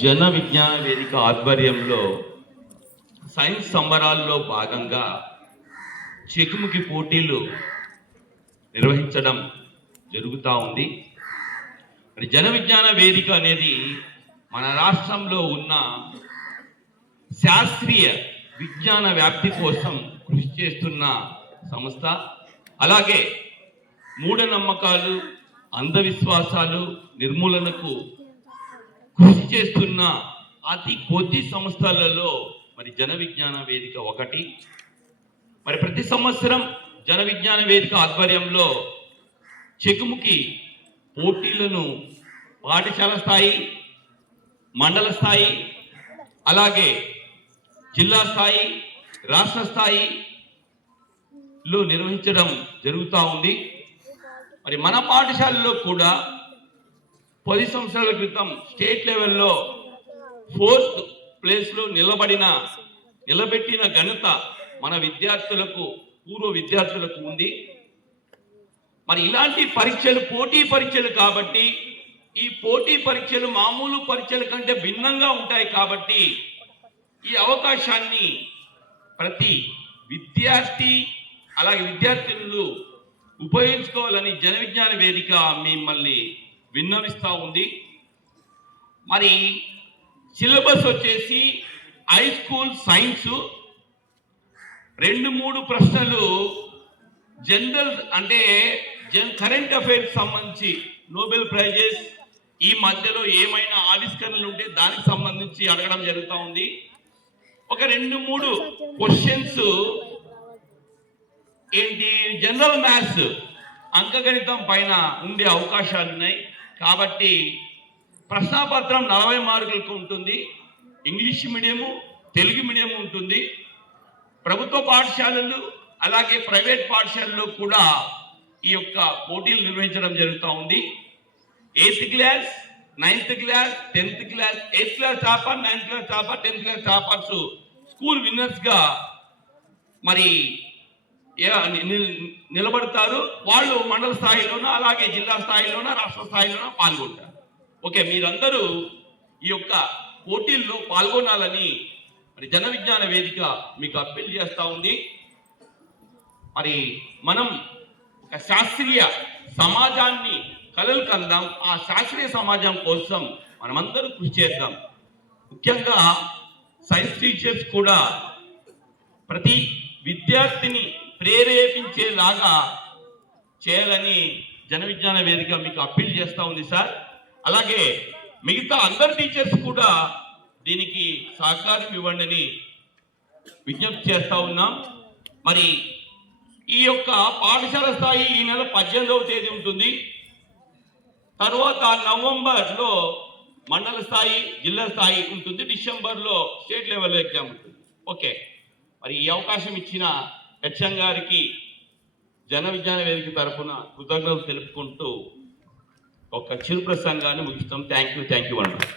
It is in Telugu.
జన విజ్ఞాన వేదిక ఆధ్వర్యంలో సైన్స్ సంబరాల్లో భాగంగా చెకుముకి పోటీలు నిర్వహించడం జరుగుతూ ఉంది. మరి జన విజ్ఞాన వేదిక అనేది మన రాష్ట్రంలో ఉన్న శాస్త్రీయ విజ్ఞాన వ్యాప్తి కోసం కృషి చేస్తున్న సంస్థ. అలాగే మూఢనమ్మకాలు, అంధవిశ్వాసాలు నిర్మూలనకు కృషి చేస్తున్న అతి కొద్ది సంస్థలలో మరి జన విజ్ఞాన వేదిక ఒకటి. మరి ప్రతి సంవత్సరం జన విజ్ఞాన వేదిక ఆధ్వర్యంలో చెకుముకి పోటీలను పాఠశాల స్థాయి, మండల స్థాయి, అలాగే జిల్లా స్థాయి, రాష్ట్ర స్థాయిలో నిర్వహించడం జరుగుతూ ఉంది. మరి మన పాఠశాలలో కూడా 10 సంవత్సరాల క్రితం స్టేట్ లెవెల్లో 4th ప్లేస్లో నిలబెట్టిన ఘనత మన విద్యార్థులకు, పూర్వ విద్యార్థులకు ఉంది. మరి ఇలాంటి పరీక్షలు పోటీ పరీక్షలు కాబట్టి ఈ పోటీ పరీక్షలు మామూలు పరీక్షల కంటే భిన్నంగా ఉంటాయి కాబట్టి ఈ అవకాశాన్ని ప్రతి విద్యార్థి అలాగే విద్యార్థినులు ఉపయోగించుకోవాలని జన విజ్ఞాన వేదిక మిమ్మల్ని విన్నవిస్తూ ఉంది. మరి సిలబస్ వచ్చేసి హై స్కూల్ సైన్స్ 2-3 ప్రశ్నలు జనరల్ అంటే కరెంట్ అఫైర్స్ సంబంధించి నోబెల్ ప్రైజెస్ ఈ మధ్యలో ఏమైనా ఆవిష్కరణలు ఉంటే దానికి సంబంధించి అడగడం జరుగుతూ ఉంది. ఒక 2-3 క్వశ్చన్స్ ఏంటి జనరల్ మ్యాథ్స్ అంకగణితం పైన ఉండే అవకాశాలు ఉన్నాయి. కాబట్టి ప్రశ్నాపత్రం 40 మార్కులకు ఉంటుంది. ఇంగ్లీష్ మీడియము, తెలుగు మీడియం ఉంటుంది. ప్రభుత్వ పాఠశాలలు అలాగే ప్రైవేట్ పాఠశాలలో కూడా ఈ యొక్క పోటీలు నిర్వహించడం జరుగుతూ ఉంది. 8th class, 9th class, 10th class, 8th class topper, 9th class topper, 10th class toppers school విన్నర్స్గా మరి నిలబడతారు. వాళ్ళు మండల స్థాయిలోనూ అలాగే జిల్లా స్థాయిలోనూ రాష్ట్ర స్థాయిలోనూ పాల్గొంటారు. ఓకే, మీరందరూ ఈ యొక్క పోటీల్లో పాల్గొనాలని మరి జన విజ్ఞాన వేదిక మీకు అప్పీల్ చేస్తూ ఉంది. మరి మనం ఒక శాస్త్రీయ సమాజాన్ని కలలు కందాం. ఆ శాస్త్రీయ సమాజం కోసం మనమందరూ కృషి చేద్దాం. ముఖ్యంగా సైన్స్ టీచర్స్ కూడా ప్రతి విద్యార్థిని ప్రేరేపించేలాగా చేయాలని జన విజ్ఞాన వేదిక మీకు అప్పీల్ చేస్తూ ఉంది సార్. అలాగే మిగతా అందరు టీచర్స్ కూడా దీనికి సహకారం ఇవ్వండి అని విజ్ఞప్తి చేస్తూ ఉన్నాం. మరి ఈ యొక్క పాఠశాల స్థాయి ఈ నెల 18వ తేదీ ఉంటుంది. తర్వాత నవంబర్లో మండల స్థాయి, జిల్లా స్థాయి ఉంటుంది. డిసెంబర్లో స్టేట్ లెవెల్ ఎగ్జామ్ ఉంటుంది. ఓకే, మరి ఈ అవకాశం ఇచ్చిన హెచ్ఎం గారికి జన విజ్ఞాన వేదిక తరఫున కృతజ్ఞతలు తెలుపుకుంటూ ఒక చిరు ప్రసంగాన్ని ముగిస్తాం. థ్యాంక్ యూ అన్నారు.